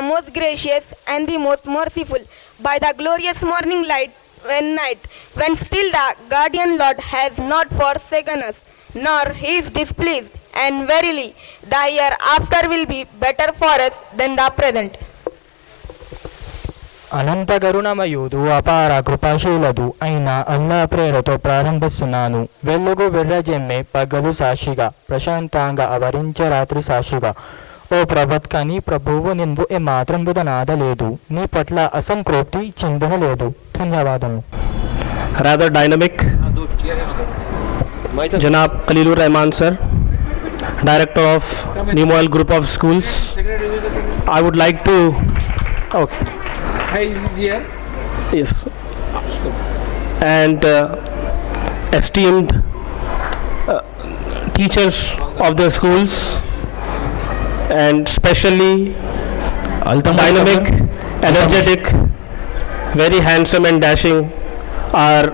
the most gracious and the most merciful, by the glorious morning light and night, when still the guardian Lord has not forsaken us, nor he is displeased, and verily the year after will be better for us than the present. అనంత కరుణమయుడు అపార కృపాశీలదు అయిన అల్లా ప్రేరతో ప్రారంభిస్తున్నాను. వెలుగు విర్రజెమ్మే పగలు సాక్షిగా, ప్రశాంతంగా అవరించే రాత్రి సాక్షిగా. ఓ ప్రవక్త, నీ ప్రభువు నిన్ను ఏమాత్రం విధనాదలేదు, నీ పట్ల అసంతృప్తి చెందలేదు. ధన్యవాదము. rather dynamic Janab Khalilur Rahman sir, director of Nimoil Group of Schools. I would like to okay. Hi, is here. Yes. And esteemed teachers of the schools, and especially dynamic, energetic, very handsome and dashing, our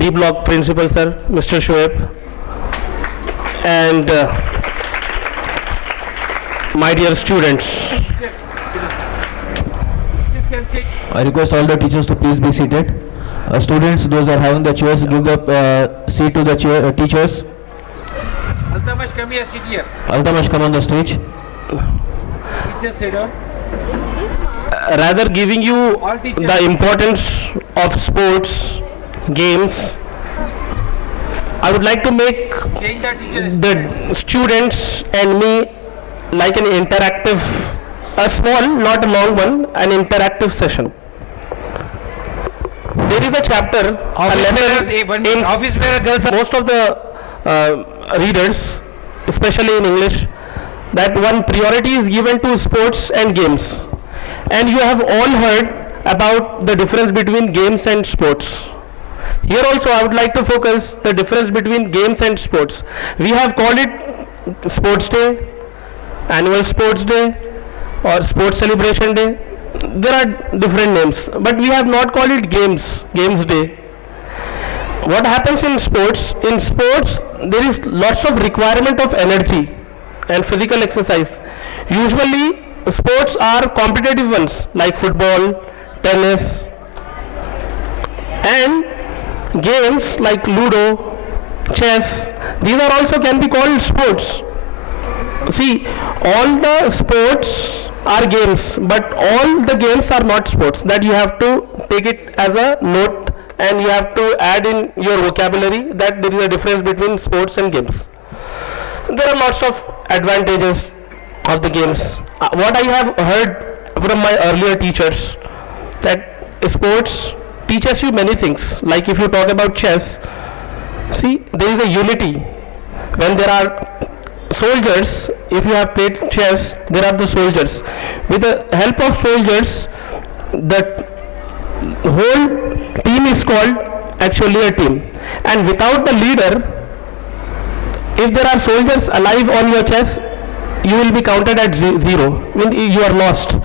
D Block principal sir, Mr. Shoaib, and my dear students. I request all the teachers to please be seated. Students, those are having the chairs, give the seat to the teachers. Altamash, come here, sit here. Altamash, come on the stage. Teachers, sit down. Rather giving you the importance of sports, games, I would like to make Change the teachers. the students and me like an interactive, a small, not a long one, an interactive session. There is a chapter, a lesson in office bearers, girls. most of the readers, especially in English, that one priority is given to sports and games. And you have all heard about the difference between games and sports. Here also I would like to focus the difference between games and sports. We have called it Sports Day, Annual Sports Day, or Sports Celebration Day. There are different names, but we have not called it Games Day. What happens in sports? In sports, there is lots of requirement of energy and physical exercise. Usually, sports are competitive ones like football, tennis, and games like Ludo, chess. These are also can be called sports. See, all the sports are games, but all the games are not sports. That you have to take it as a note, and you have to add in your vocabulary that there is a difference between sports and games. There are lots of advantages of the games. What I have heard from my earlier teachers, that sports teaches you many things. Like if you talk about chess, see, there is a unity. When there are soldiers, if you have played chess, there are the soldiers. With the help of soldiers, the whole team is called actually a team. And without the leader, if there are soldiers alive on your chess, you will be counted at zero. You are lost.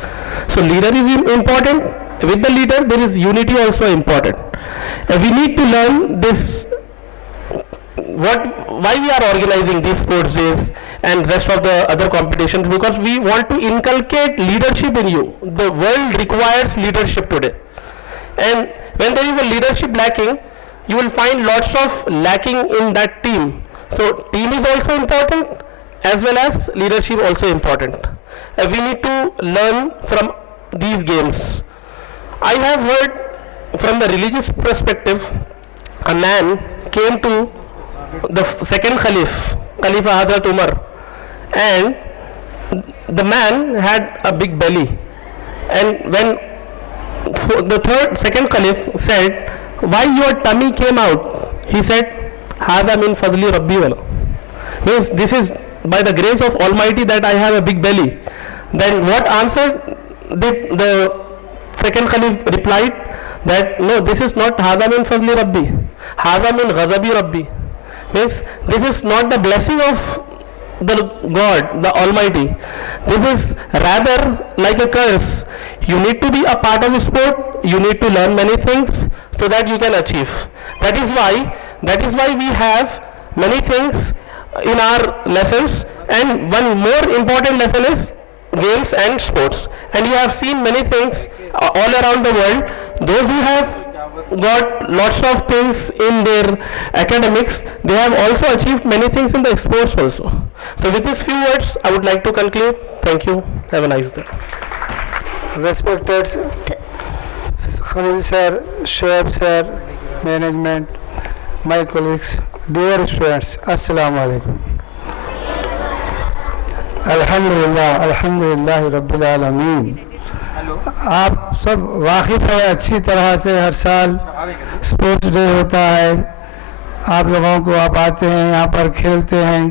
So leader is important. With the leader, there is unity also important. We need to learn this, why we are organizing these sports days and rest of the other competitions, because we want to inculcate leadership in you. The world requires leadership today. And when there is a leadership lacking, you will find lots of lacking in that team. So team is also important, as well as leadership also important. We need to learn from these games. I have heard from the religious perspective, a man came to the second Khalifa Hazrat Umar, and the man had a big belly. And when the second Caliph said, why your tummy came out? He said, Hada min fadli Rabbi wala. Means this is by the grace of Almighty that I have a big belly. Then what answer did the second Caliph replied? That no, this is not Hada min fadli Rabbi. Hada min ghadabi Rabbi. Means this is not the blessing of the God, the Almighty. This is rather like a curse. You need to be a part of a sport. You need to learn many things so that you can achieve. That is why we have many things in our lessons. And one more important lesson is games and sports. And you have seen many things all around the world. Those who have got lots of things in their academics, they have also achieved many things in the sports also. So with these few words, I would like to conclude. Thank you. Have a nice day. Respected Khalil sir, Shoaib sir, management, my colleagues, dear students, Assalamu alaikum. Alhamdulillah, Alhamdulillah Rabbil Alameen. आप सब वाकिफ़ है अच्छी तरह से, हर साल sports day होता है, आप लोगों को आप आते हैं यहाँ पर खेलते हैं,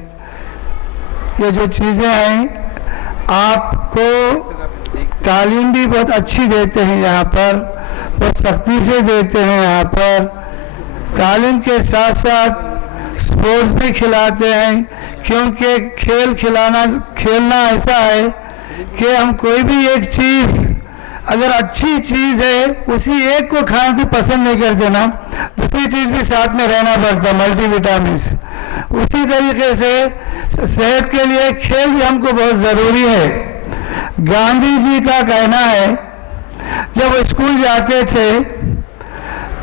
ये जो चीज़ें हैं आपको तालीम भी बहुत अच्छी देते हैं, यहाँ पर बहुत सख्ती से देते हैं, यहाँ पर तालीम के साथ साथ स्पोर्ट्स भी खिलाते हैं, क्योंकि खेलना ऐसा है कि हम कोई भी एक चीज़ अगर अच्छी चीज़ है उसी एक को खाने की पसंद नहीं करते ना, दूसरी चीज़ भी साथ में रहना पड़ता, मल्टीविटामिन्स। उसी तरीके से सेहत के लिए खेल भी हमको बहुत ज़रूरी है। गांधी जी का कहना है जब वो स्कूल जाते थे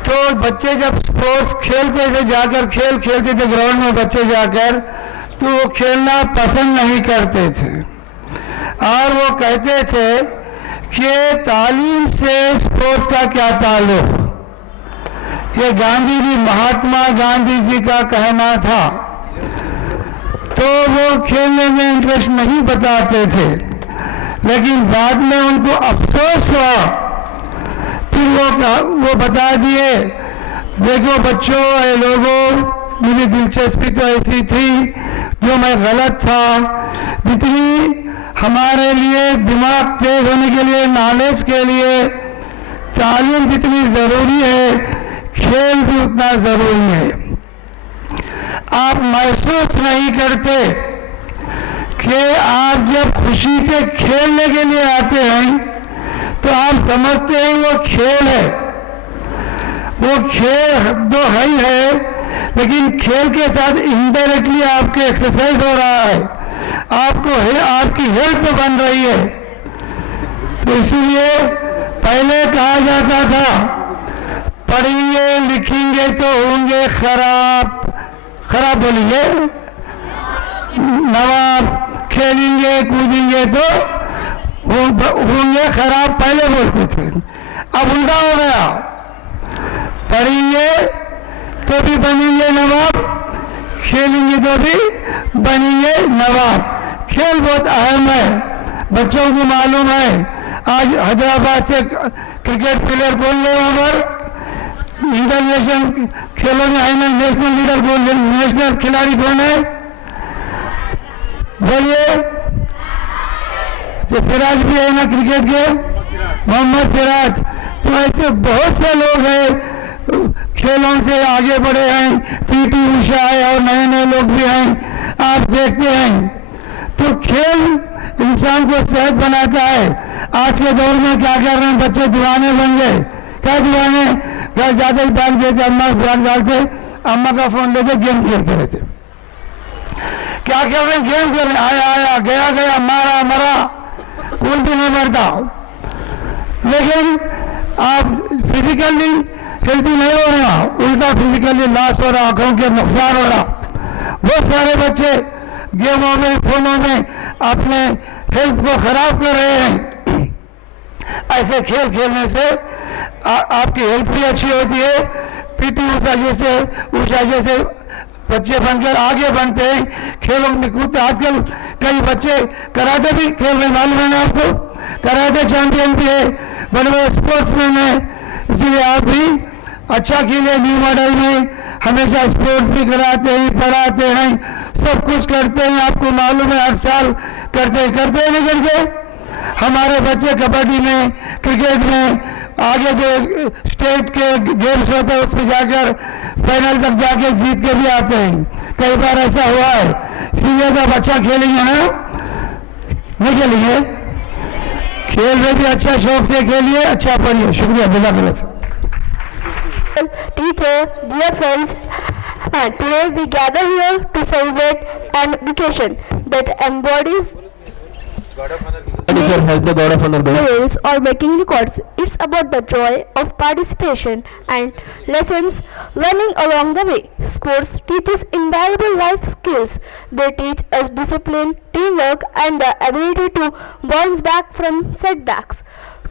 तो बच्चे जब स्पोर्ट्स खेलते थे, जाकर खेल खेलते थे ग्राउंड में बच्चे जाकर, तो वो खेलना पसंद नहीं करते थे और वो कहते थे कि तालीम से स्पोर्ट्स का क्या ताल्लुक। ये गांधी जी, महात्मा गांधी जी का कहना था, तो वो खेलने में इंटरेस्ट नहीं बताते थे, लेकिन बाद में उनको अफसोस हुआ, फिर वो बता दिए, देखो बच्चों, ये लोगों, मेरी दिलचस्पी तो ऐसी थी जो मैं गलत था, जितनी हमारे लिए दिमाग तेज होने के लिए, नॉलेज के लिए तालीम जितनी ज़रूरी है, खेल भी उतना ज़रूरी है। आप महसूस नहीं करते कि आप जब खुशी से खेलने के लिए आते हैं तो आप समझते हैं वो खेल है, वो खेल तो है ही है, लेकिन खेल के साथ इनडायरेक्टली आपके एक्सरसाइज हो रहा है, आपकी हेल्थ बन रही है। तो इसीलिए पहले कहा जाता था पढ़ेंगे लिखेंगे तो होंगे खराब बोलिए नवाब, खेलेंगे कूदेंगे तो होंगे खराब, पहले बोलते थे। अब उल्टा हो गया, पढ़ेंगे तो भी बनेंगे नवाब, खेलेंगे तो भी बनेंगे नवाब। खेल बहुत अहम है, बच्चों को मालूम है। आज हैदराबाद से क्रिकेट प्लेयर कौन है, वहाँ पर इंटरनेशनल खेलों में है ना, नेशनल लीडर कौन है, नेशनल खिलाड़ी कौन है, बोलिए। जो सिराज भी है ना क्रिकेट के, मोहम्मद सिराज। तो ऐसे बहुत से लोग हैं खेलों से आगे बढ़े हैं, पीटी उषा है और नए नए लोग भी हैं, आप देखते हैं। तो खेल इंसान को सेहत बनाता है। आज के दौर में क्या कर रहे हैं, बच्चे दीवाने बन गए। क्या दीवाने, घर जाते ही भाग देते, अम्मा भाग डालते, अम्मा का फोन लेते, गेम खेलते रहते। क्या खेल रहे हैं, गेम खेल रहे हैं, आया गया, मारा मरा, कोई भी नहीं मरता। लेकिन आप फिजिकली हेल्थी नहीं हो रहा, उल्टा फिजिकली लॉस हो रहा, आंखों के नुकसान हो रहा। बहुत सारे बच्चे गेमों में, फोनों में अपने हेल्थ को खराब कर रहे हैं। ऐसे खेल खेलने से आपकी हेल्थ भी अच्छी होती है। पीटी उषा जैसे बच्चे बनकर आगे बनते हैं, खेलों में कूदते। आजकल कई बच्चे कराटे भी खेल रहे, मालूम है ना आपको, कराटे चैंपियन भी है, बड़े बड़े स्पोर्ट्समैन है। इसीलिए आप भी अच्छा खेलिए। न्यू मॉडल में हमेशा स्पोर्ट्स भी कराते हैं, पढ़ाते हैं, सब कुछ करते हैं। आपको मालूम है, हर साल करते नहीं करते। हमारे बच्चे कबड्डी में, क्रिकेट में, आगे जो स्टेट के गेम्स होते हैं उसमें जाकर फाइनल तक जाके जीत के भी आते हैं। कई बार ऐसा हुआ है। इसीलिए तो अच्छा खेलेंगे ना, नहीं खेलेंगे, खेल में भी अच्छा शौक से खेलिए, अच्छा पढ़िए। शुक्रिया, जज़ाकल्लाह। Teacher, dear friends, today we gather here to celebrate an occasion that embodies teacher help the God of honor girls? medals or making records. It's about the joy of participation and lessons learning along the way. Sports teaches invaluable life skills. They teach us discipline, teamwork, and the ability to bounce back from setbacks.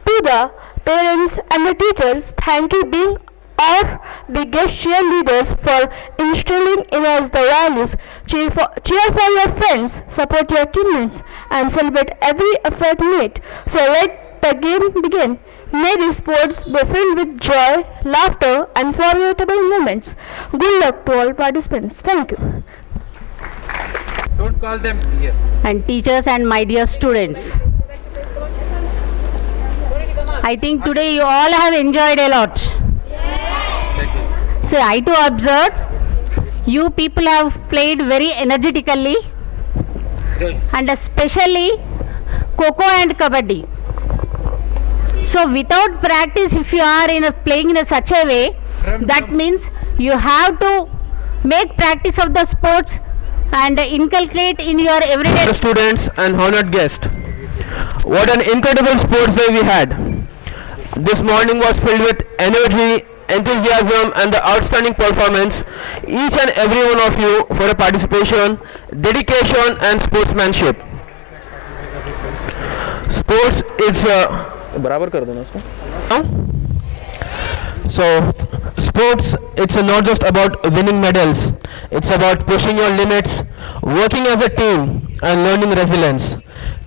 To the parents and the teachers, thank you being our biggest cheerleaders for instilling in us the values. Cheer for your friends, support your teammates, and celebrate every effort made. So let the game begin. May these sports be filled with joy, laughter, and unforgettable moments. Good luck to all participants. Thank you. Don't call them here. And teachers and my dear students, I think today you all have enjoyed a lot. So I too observed you people have played very energetically, Good. and especially Kho and Kabaddi. So without practice, if you are playing in such a way, that means you have to make practice of the sports and inculcate in your everyday. The students and honored guests, what an incredible sports day we had. This morning was filled with energy, enthusiasm, and the outstanding performance, each and every one of you, for a participation, dedication, and sportsmanship. Sports is बराबर कर देना उसको. So sports, it's not just about winning medals, it's about pushing your limits, working as a team, and learning resilience.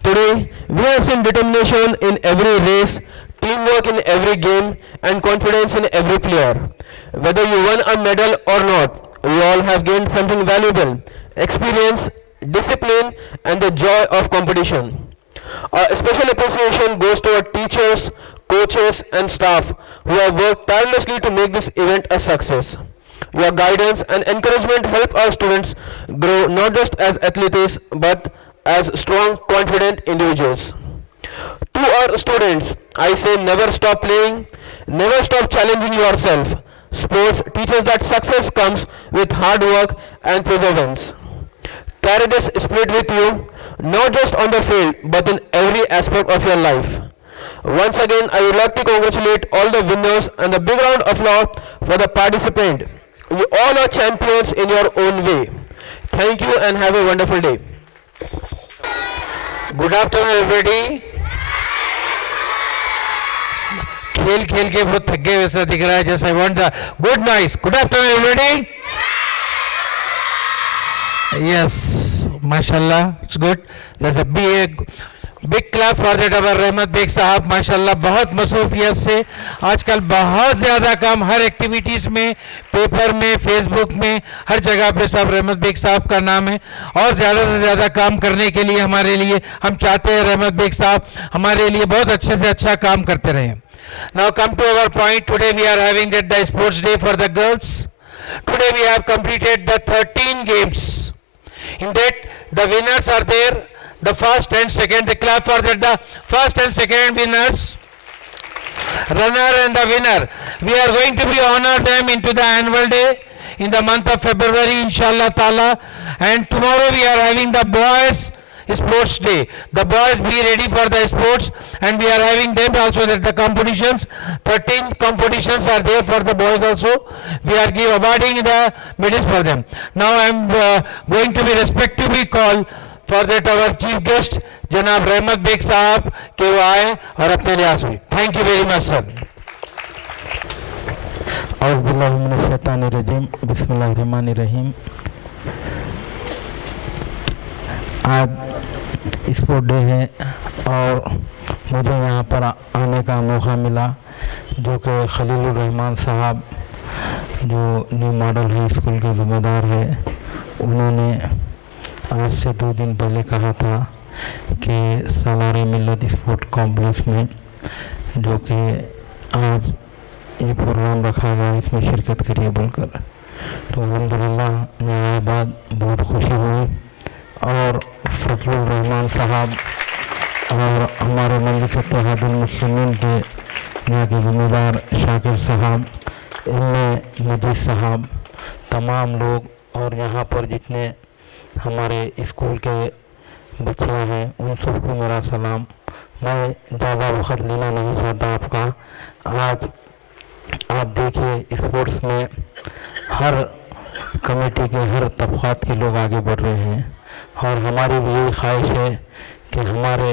Today we have seen determination in every race, teamwork in every game, and confidence in every player. Whether you won a medal or not, we all have gained something valuable: experience, discipline, and the joy of competition. A special appreciation goes to our teachers, coaches, and staff who have worked tirelessly to make this event a success. Your guidance and encouragement help our students grow not just as athletes but as strong, confident individuals. To our students, I say never stop playing, never stop challenging yourself. Sports teaches that success comes with hard work and perseverance. Carry this spirit with you, not just on the field, but in every aspect of your life. Once again, I would like to congratulate all the winners and a big round of applause for the participant. You all are champions in your own way. Thank you and have a wonderful day. Good afternoon, everybody. खेल खेल के बहुत थक गए वैसा दिख रहा है. जैसे I want the good noise. Good afternoon, everybody. Yes, mashallah, it's good. There's a big clap for that our रहमत बेग साहब. माशाल्लाह बहुत मसरूफियत से आजकल बहुत ज़्यादा काम हर एक्टिविटीज़ में, पेपर में, फेसबुक में, हर जगह पे सब रहमत बेग साहब का नाम है. और ज़्यादा से ज़्यादा काम करने के लिए हमारे लिए हम चाहते हैं रहमत बेग साहब हमारे लिए बहुत अच्छे से अच्छा काम करते रहें. Now come to our point. Today we are having the sports day for the girls. Today we have completed the 13 games. In that the winners are there. The first and second, the clap for that, the first and second winners, runner and the winner. We are going to be honor them into the annual day in the month of February, inshallah ta'ala. And tomorrow we are having the boys sports day. The boys be ready for the sports, and we are having them also that the competitions, 13 competitions are there for the boys also. We are awarding the medals for them. Now I am going to be respectively called for that our chief guest जनाब रहमत bag साहब के वो आए और अपने लिहाज में. Thank you very much sir. औज़ुबिल्लाहिमिनश्शैतानिर्रजीम बिस्मिल्लाहिर्रहमानिर्रहीम. आज स्पोर्ट डे है और मुझे यहाँ पर आने का मौका मिला, जो कि खलीलुर रहमान साहब जो न्यू मॉडल हाई स्कूल के ज़िम्मेदार है, उन्होंने आज से 2 दिन पहले कहा था कि सालारे मिल्लत स्पोर्ट कॉम्प्लेक्स में जो कि आज ये प्रोग्राम रखा गया, इसमें शिरकत करिए बोलकर. तो अल्हम्दुलिल्लाह यहाँ आए बाद बहुत खुशी हुई. और फजलुर रहमान साहब और हमारे मजलिस इत्तेहादुल मुस्लिमीन के यहाँ के ज़िम्मेदार शाकिर साहब, इनमें मजीद साहब, तमाम लोग और यहाँ पर जितने हमारे स्कूल के बच्चियां हैं उन सबको मेरा सलाम। मैं ज़्यादा वक्त लेना नहीं चाहता आपका। आज आप देखिए स्पोर्ट्स में हर कमेटी के हर तबक़ात के लोग आगे बढ़ रहे हैं और हमारी भी यही ख्वाहिश है कि हमारे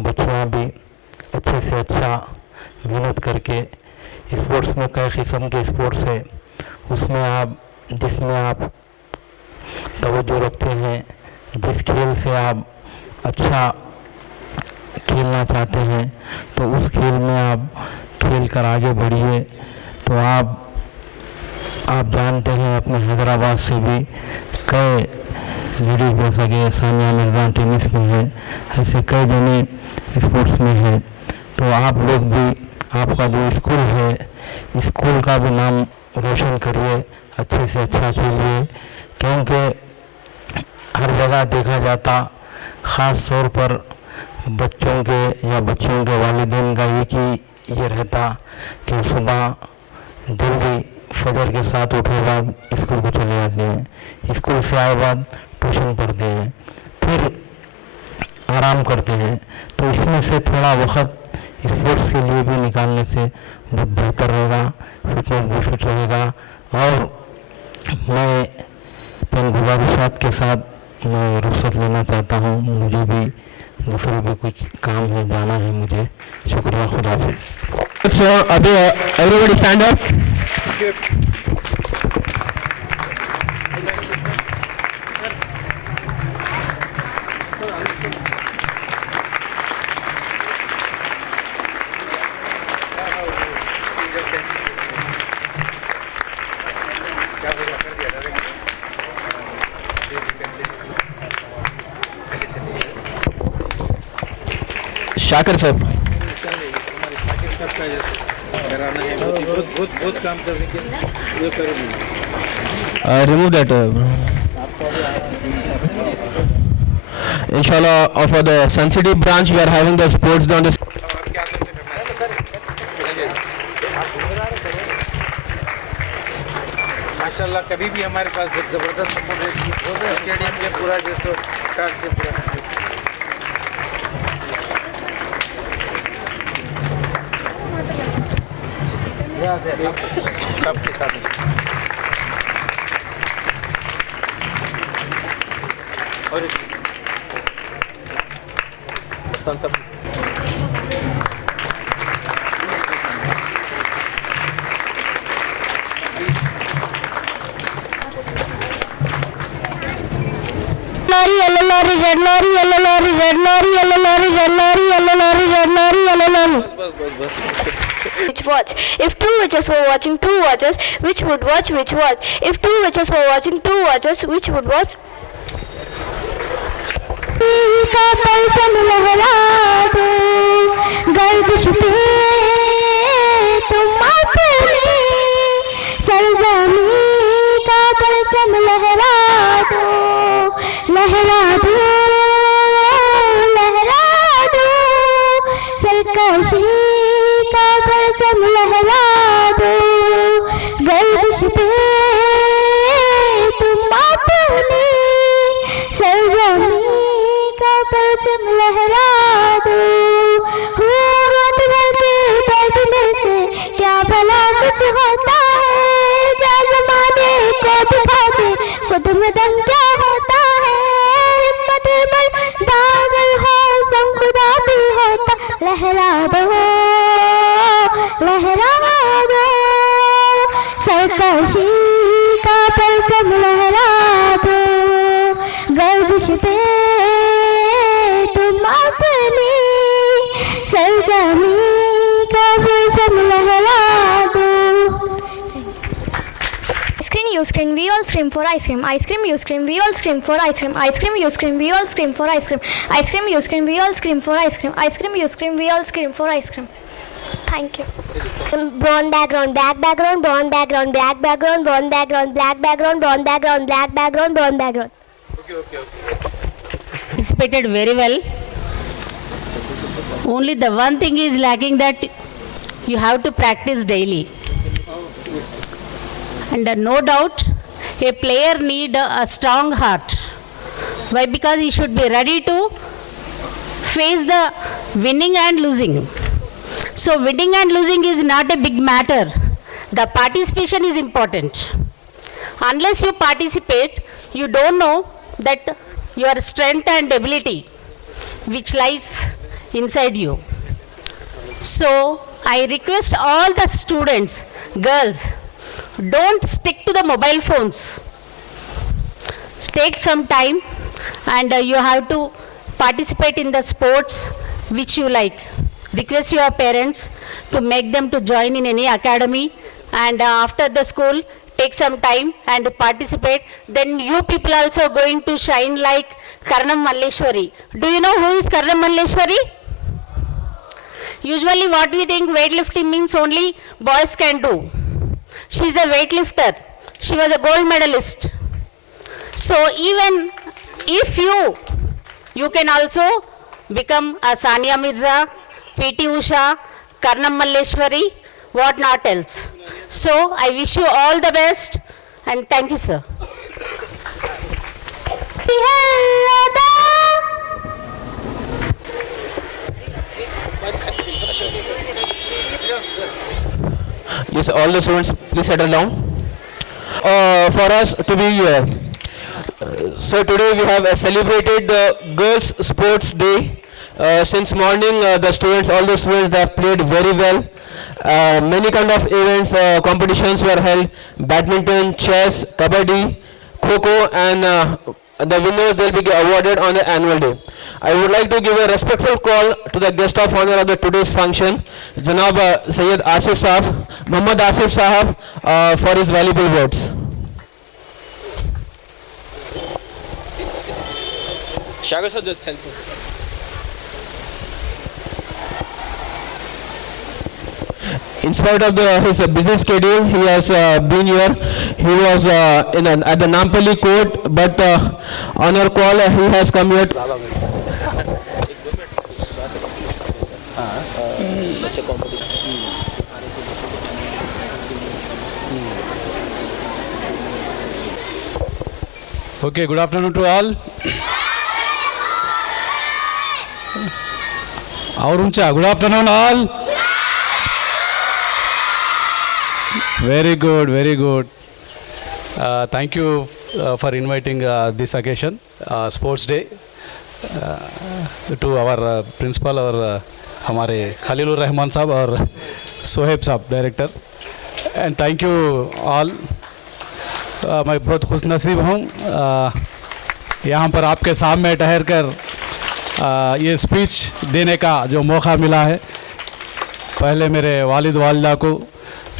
बच्चियां भी अच्छे से अच्छा मेहनत करके स्पोर्ट्स में कई किस्म के स्पोर्ट्स है उसमें आप जिसमें आप तवज्जो रखते हैं, जिस खेल से आप अच्छा खेलना चाहते हैं तो उस खेल में आप खेल कर आगे बढ़िए। तो आप जानते हैं अपने हैदराबाद से भी कई लेडीज़ जैसा कि सानिया मिर्ज़ा टेनिस में है, ऐसे कई जने स्पोर्ट्स में है। तो आप लोग भी, आपका जो स्कूल है, स्कूल का भी नाम रोशन करिए, अच्छे से अच्छा खेलिए, क्योंकि हर जगह देखा जाता ख़ास तौर पर बच्चों के या बच्चियों के वालिदैन का एक ही ये रहता कि सुबह जल्दी फजर के साथ उठे बाद स्कूल को चले जाते हैं, स्कूल से आए बाद ट्यूशन पढ़ते हैं, फिर आराम करते हैं। तो इसमें से थोड़ा वक्त स्पोर्ट्स के लिए भी निकालने से बहुत बेहतर रहेगा, फिटनेस भी फिट रहेगा। और मैं इन गुजारिशात के साथ मैं रुखसत लेना चाहता हूँ, मुझे भी दूसरे भी कुछ काम है, जाना है मुझे। शुक्रिया, खुदा हाफिज़। So, everybody stand up. Shakir साहब, बहुत काम करने के ये करेंगे। remove that. Inshallah, for the Sun City branch, we are having the sports on the. माशाल्लाह कभी भी हमारे पास बहुत ज़बरदस्त सपोर्ट है स्टेडियम के पूरा जैसे कार से पूरा। सबके साथ और सब yellow lorry, red lorry, yellow lorry, red lorry, yellow lorry, red lorry, yellow lorry, red lorry, yellow lorry. Which watch? If two witches were watching two watches, which would watch which watch? If two witches were watching two watches, which would watch? का परचम लहरा दो, गर्दिश पे तुम अपनी सरजमी का परचम लहरा दो, लहरा दो, लहरा दो, सरकशी का परचम लहरा दो, गर्दिश पे तुम अपनी सरजमी का परचम लहरा दो। हाथ भर के बैठने से क्या भला कुछ होता है, क्या जमाने को दिखा के खुद में दम क्या होता है, हिम्मत में दागल हो सम खुदा भी होता, लहरा दो, लहरा दो, सरकशी का परचम लहरा दो, गर्दिश पे तुम अपनी सरजमी का परचम लहरा दो। You scream, we all scream for ice cream. Ice cream, you scream, we all scream for ice cream. Ice cream, you scream, we all scream for ice cream. Ice cream, you scream, we all scream for ice cream. Ice cream, you scream, we all scream for ice cream. Thank you. Brown background, black background, brown background, black background, brown background, black background, brown background, black background, brown background. Okay. Participated very well. Only the one thing is lacking, that you have to practice daily. And no doubt, a player need a strong heart. Why? Because he should be ready to face the winning and losing. So winning and losing is not a big matter. The participation is important. Unless you participate, you don't know that your strength and ability which lies inside you. So I request all the students, girls, don't stick to the mobile phones. Take some time and you have to participate in the sports which you like. Request your parents to make them to join in any academy, and after the school take some time and participate. Then you people also going to shine like Karnam Malleshwari. Do you know who is Karnam Malleshwari? Usually what we think weightlifting means only boys can do. She is a weightlifter. She was a gold medalist. So even if you can also become a Sania Mirza, PT Usha, Karnam Malleshwari, what not else. So I wish you all the best and thank you, sir. Yes, all the students, please settle down. For us to be here. So today we have celebrated the Girls Sports Day. Since morning, the students, all the students, they have played very well. Many kind of events, competitions were held: badminton, chess, kabaddi, kho-kho, and the winners they'll be awarded on the annual day. I would like to give a respectful call to the guest of honor of the today's function, Janab Sayyid Asif Sahab, Muhammad Asif Sahab, for his valuable words. Shagar sir, just help me. In spite of his busy schedule, he has been here. He was at the Nampally court, but on our call, he has come here. Okay, good afternoon to all. Aur uncha, good afternoon all. Very good, very good. Thank you for inviting this occasion, Sports Day, to our principal और हमारे खलीलुर रहमान साहब और सोहेब साहब director, and thank you all. मैं बहुत खुश नसीब हूँ यहाँ पर आपके सामने ठहर कर ये स्पीच देने का जो मौका मिला है. पहले मेरे वालिद वालिदा को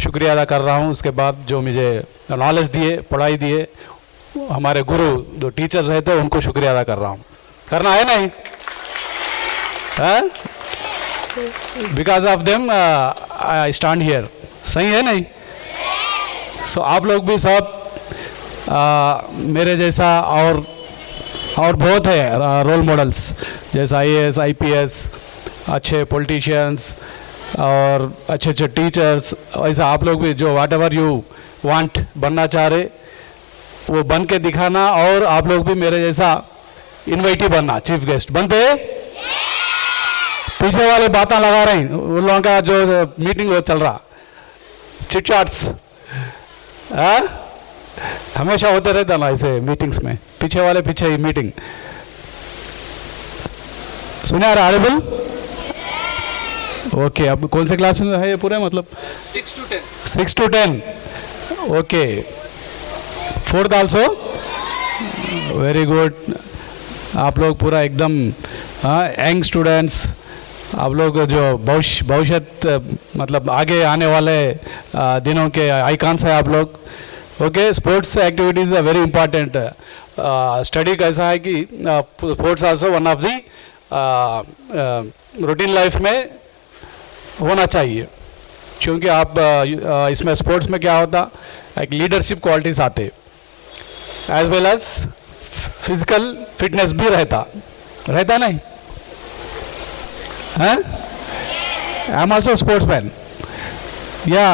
शुक्रिया अदा कर रहा हूँ. उसके बाद जो मुझे नॉलेज दिए, पढ़ाई दिए, हमारे गुरु जो टीचर्स रहते हैं उनको शुक्रिया अदा कर रहा हूँ. करना है नहीं? Because of them I stand here. सही है नहीं? सो आप लोग भी सब मेरे जैसा और बहुत है रोल मॉडल्स, जैसा IAS, IPS, अच्छे पॉलिटिशियंस और अच्छे अच्छे टीचर्स. ऐसा आप लोग भी जो वाट एवर यू वांट बनना चाह रहे वो बन के दिखाना, और आप लोग भी मेरे जैसा इन्वाइटी बनना, चीफ गेस्ट बनते. पीछे वाले बातें लगा रहे हैं, उन लोगों का जो मीटिंग वो चल रहा, चिट चैट्स हमेशा होते रहता ना ऐसे मीटिंग्स में, पीछे वाले पीछे ही मीटिंग. सुना रहा ऑडिबल? ओके, अब कौन से क्लास में है ये पूरे, मतलब 6 to 10. Okay, 4th also. Very good. आप लोग पूरा एकदम यंग स्टूडेंट्स, आप लोग जो भविष्य मतलब आगे आने वाले दिनों के आइकॉन्स हैं आप लोग. Okay, sports activities are very important. Study कैसा है कि sports also one of the routine life में होना चाहिए, क्योंकि आप इसमें स्पोर्ट्स में क्या होता, एक लीडरशिप क्वालिटीज आते, as well as physical fitness भी रहता नहीं है. I am also sportsman. या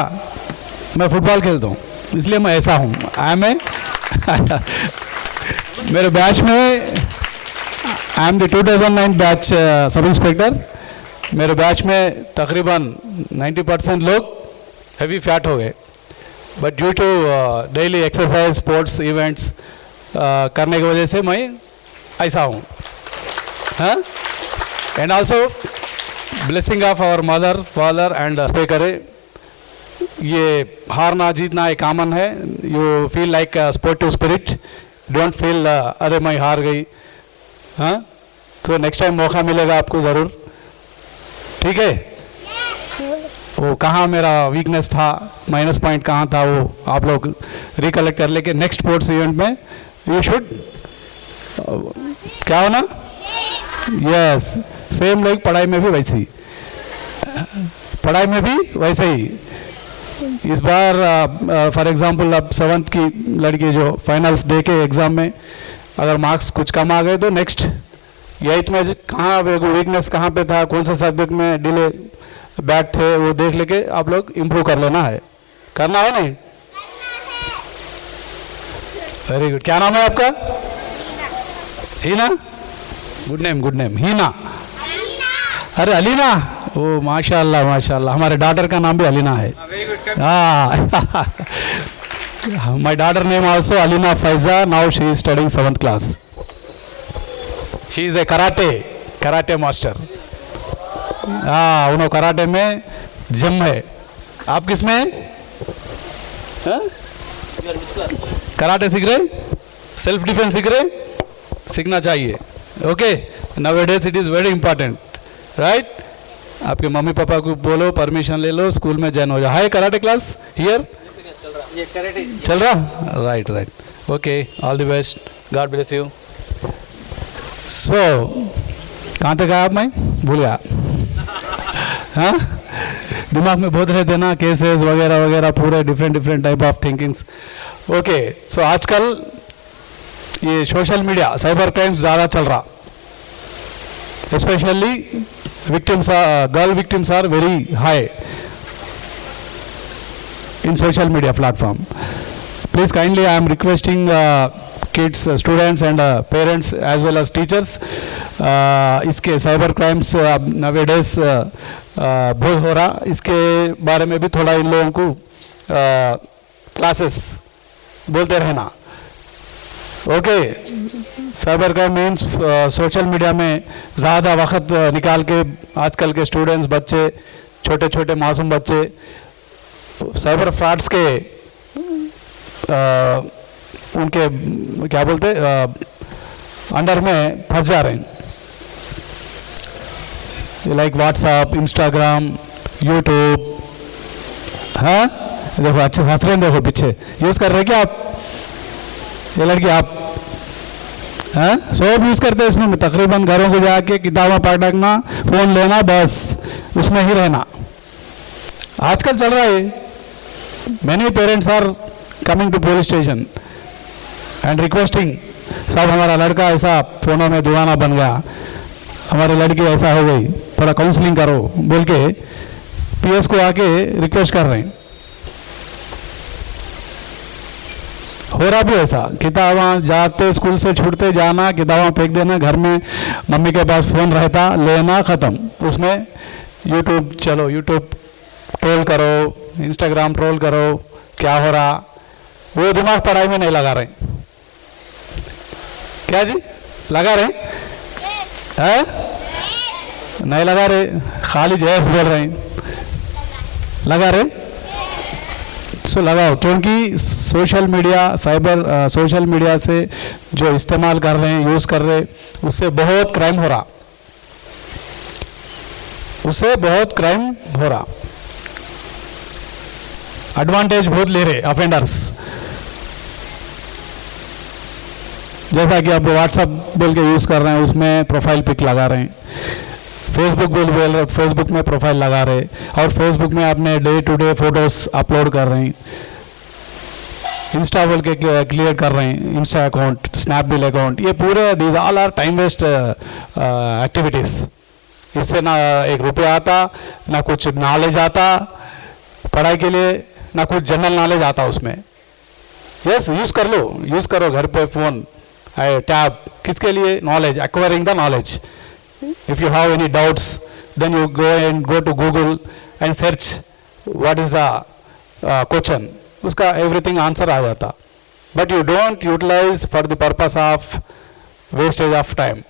मैं फुटबॉल खेलता हूँ, इसलिए मैं ऐसा हूँ. आई एम ए मेरे बैच में I am the 2009 batch sub inspector. मेरे बैच में तकरीबन 90% लोग हेवी फैट हो गए, but due to daily exercise sports events करने की वजह से मैं ऐसा हूँ, हाँ। And also blessing of our mother father and पे करे, ये हारना जीतना एक कॉमन है। You feel like sportive spirit, don't feel अरे मैं हार गई, हाँ। तो नेक्स्ट टाइम मौका मिलेगा आपको ज़रूर, ठीक है। वो कहाँ मेरा वीकनेस था, माइनस पॉइंट कहाँ था, वो आप लोग रिकलेक्ट कर लेके नेक्स्ट स्पोर्ट्स इवेंट में यू शुड क्या होना, यस सेम लाइक पढ़ाई में भी वैसे ही, पढ़ाई में भी वैसे ही। इस बार फॉर एग्जांपल अब 7th की लड़की जो फाइनल्स दे के एग्ज़ाम में अगर मार्क्स कुछ कम आ गए तो नेक्स्ट 8th में कहाँ वीकनेस कहाँ पे था, कौन सा सब्जेक्ट में डिले बैक थे, वो देख लेके आप लोग इम्प्रूव कर लेना है, करना है नहीं। Very good. क्या नाम है आपका? हीना। गुड नेम हीना। अरे अलीना, ओ माशाल्लाह माशाल्लाह, हमारे डॉटर का नाम भी अलीना है। My daughter name also Alina Faiza, now she is studying 7th class. She is a karate master. उन्होंने कराटे में जिम है। आप किस में? कराटे सीख रहे, सेल्फ डिफेंस सीख रहे, सीखना चाहिए, okay. Nowadays it is very important, right. आपके मम्मी पापा को बोलो, परमिशन ले लो, स्कूल में ज्वाइन हो जाओ। हाय कराटे क्लास हियर चल रहा, right, okay, all the best, God bless you. So कहाँ तक आया आप? मैं भूल गया, हाँ। दिमाग में बहुत रहते ना, केसेस वगैरह वगैरह, पूरे different type of thinkings, okay. So आजकल ये सोशल मीडिया, साइबर क्राइम्स ज़्यादा चल रहा, specially victims are girl victims are very high in social media platform. Please kindly I am requesting kids, students and parents as well as teachers, इसके cyber crimes nowadays बहुत हो रहा, इसके बारे में भी थोड़ा इन लोगों को क्लासेस बोलते रहना, okay. Cyber crime means social media में ज़्यादा वक्त निकाल के आजकल के स्टूडेंट्स, बच्चे, छोटे छोटे मासूम बच्चे साइबर फ्रॉड्स के उनके क्या बोलते अंडर में फंस जा रहे हैं। लाइक व्हाट्सएप, इंस्टाग्राम, यूट्यूब, हाँ। देखो अच्छे हंस रहे हैं, देखो पीछे यूज़ कर रहे हैं क्या आप? ये लड़की आप, हाँ, सब यूज़ करते हैं इसमें। तकरीबन घरों को जाके किताबें पढ़ना, फ़ोन लेना, बस उसमें ही रहना आजकल चल रहा है। Many parents are coming to police station and requesting, सब हमारा लड़का ऐसा फ़ोनों में दीवाना बन गया, हमारी लड़की ऐसा हो गई, थोड़ा काउंसलिंग करो बोल के पीएस को आके रिक्वेस्ट कर रहे हैं। हो रहा भी ऐसा, किताबें जाते स्कूल से छूटते जाना, किताबें फेंक देना, घर में मम्मी के पास फ़ोन रहता, लेना, ख़त्म। उसमें यूट्यूब, चलो यूट्यूब ट्रोल करो, इंस्टाग्राम ट्रोल करो, क्या हो रहा, वो दिमाग पढ़ाई में नहीं लगा रहे। क्या जी लगा रहे हैं? नहीं लगा रहे, खाली जैस बोल रहे हैं, लगा रहे। सो लगाओ, क्योंकि सोशल मीडिया से जो इस्तेमाल कर रहे हैं, यूज़ कर रहे हैं, उससे बहुत क्राइम हो रहा, एडवांटेज बहुत ले रहे ऑफेंडर्स। जैसा कि आप व्हाट्सएप बोल के यूज़ कर रहे हैं, उसमें प्रोफाइल पिक लगा रहे हैं, फेसबुक में प्रोफाइल लगा रहे, और फेसबुक में आपने day to day photos upload कर रहे हैं, इंस्टा बोल के क्लियर कर रहे हैं, इंस्टा अकाउंट, स्नैपडील अकाउंट, ये पूरे these all are time waste activities. इससे ना एक रुपया आता, ना कुछ नॉलेज आता पढ़ाई के लिए, ना कुछ जनरल नॉलेज आता उसमें। यस, यूज़ कर लो, यूज़ करो घर पे फ़ोन, टैब किसके लिए? Knowledge, acquiring the knowledge. If you have any doubts, then you go to Google and search what is the question. उसका everything answer आ जाता. But you don't utilize for the purpose of wastage of time.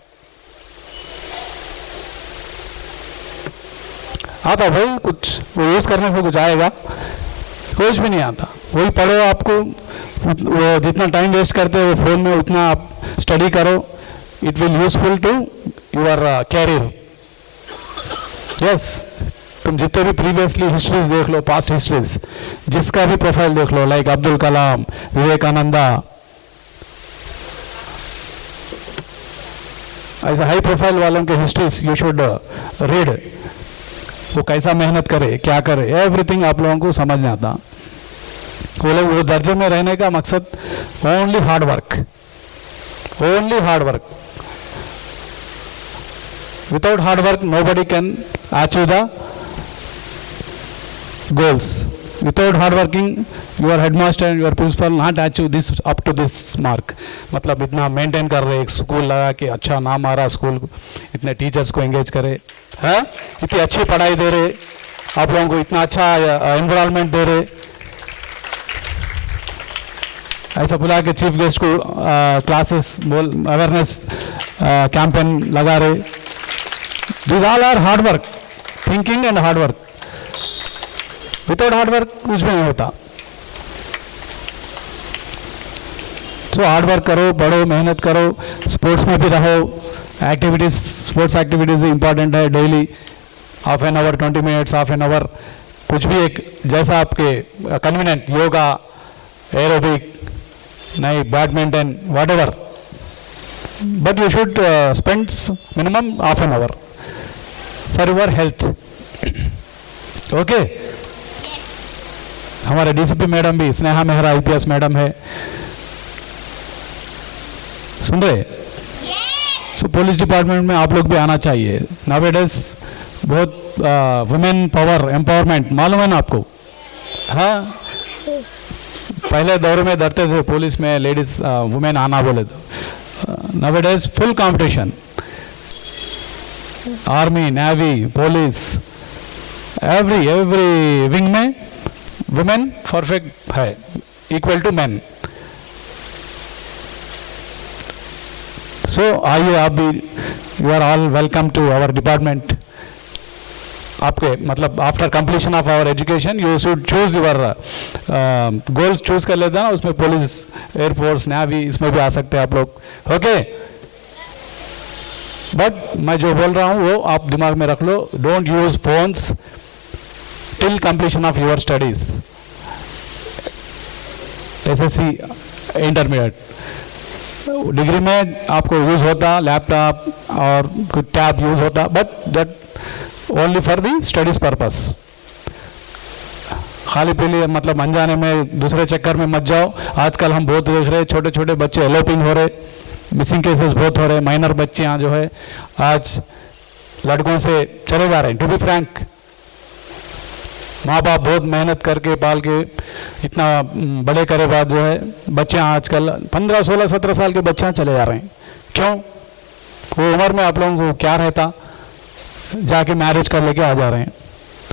आता भाई कुछ वो use करने से कुछ आएगा? कुछ भी नहीं आता. वही पढ़ो, आपको वो जितना टाइम वेस्ट करते हो फ़ोन में उतना आप स्टडी करो. It will useful to your career. Yes, तुम जितने भी प्रीवियसली हिस्ट्रीज देख लो, पास्ट हिस्ट्रीज, जिसका भी प्रोफाइल देख लो, लाइक अब्दुल कलाम, विवेकानंदा, ऐसा हाई प्रोफाइल वालों के हिस्ट्रीज यू शुड रीड. वो कैसा मेहनत करे, क्या करे, एवरीथिंग आप लोगों को समझ में आता. वो लोग वो दर्जे में रहने का मकसद only hard work, only hard work. Without hard work, nobody can achieve the goals. Without hard working, your headmaster and your principal not achieve this up to this mark. मतलब इतना मेंटेन कर रहे, एक स्कूल लगा के अच्छा नाम आ रहा स्कूल को, इतने टीचर्स को एंगेज करे, है, इतनी अच्छी पढ़ाई दे रहे, आप लोगों को इतना अच्छा एनवायरनमेंट दे रहे, ऐसा बुला के चीफ गेस्ट को क्लासेस बोल अवेयरनेस कैंपेन लगा रहे. These all are hard work, thinking and hard work. Without hard work कुछ भी नहीं होता. So hard work करो, पढ़ो, मेहनत करो, स्पोर्ट्स में भी रहो. एक्टिविटीज, स्पोर्ट्स एक्टिविटीज इम्पॉर्टेंट है. Daily half an hour, 20 minutes, half an hour, कुछ भी एक जैसा आपके कन्वीनियंट, योगा, एरोबिक, नहीं badminton, what ever. But you should spend minimum half an hour for your health. Okay? हमारे डीसीपी मैडम भी, Sneha Mehra IPS madam है, सुन रहे? सो पुलिस डिपार्टमेंट में आप लोग भी आना चाहिए. नावेडेज बहुत वुमेन पावर एम्पावरमेंट मालूम है ना आपको? हाँ, पहले दौर में डरते थे पुलिस में लेडीज वुमेन आना बोले तो. Nowadays full competition, army, navy, police, every wing में women perfect है, equal to men. So आइए आप भी, you are all welcome to our department. आपके मतलब after completion of our education you should choose your goals, choose कर लेते हैं ना, उसमें पुलिस, एयरफोर्स, नेवी, इसमें भी आ सकते हैं आप लोग. ओके, बट मैं जो बोल रहा हूँ वो आप दिमाग में रख लो. Don't use phones till completion of your studies. SSC intermediate degree में आपको यूज होता लैपटॉप और कुछ टैब यूज होता, but that only for the studies purpose. खाली पीली मतलब अनजाने में दूसरे चक्कर में मत जाओ. आजकल हम बहुत देख रहे, छोटे छोटे बच्चे एलोपिंग हो रहे, मिसिंग केसेस बहुत हो रहे. माइनर बच्चे यहाँ जो है आज लड़कों से चले जा रहे हैं. टू बी फ्रैंक, माँ बाप बहुत मेहनत करके पाल के इतना बड़े करे बाद जो है बच्चे आजकल 15, 16, 17 साल के बच्चे चले जा रहे हैं. क्यों? वो उम्र में आप लोगों को क्या रहता, जाके मैरिज कर लेके आ जा रहे हैं.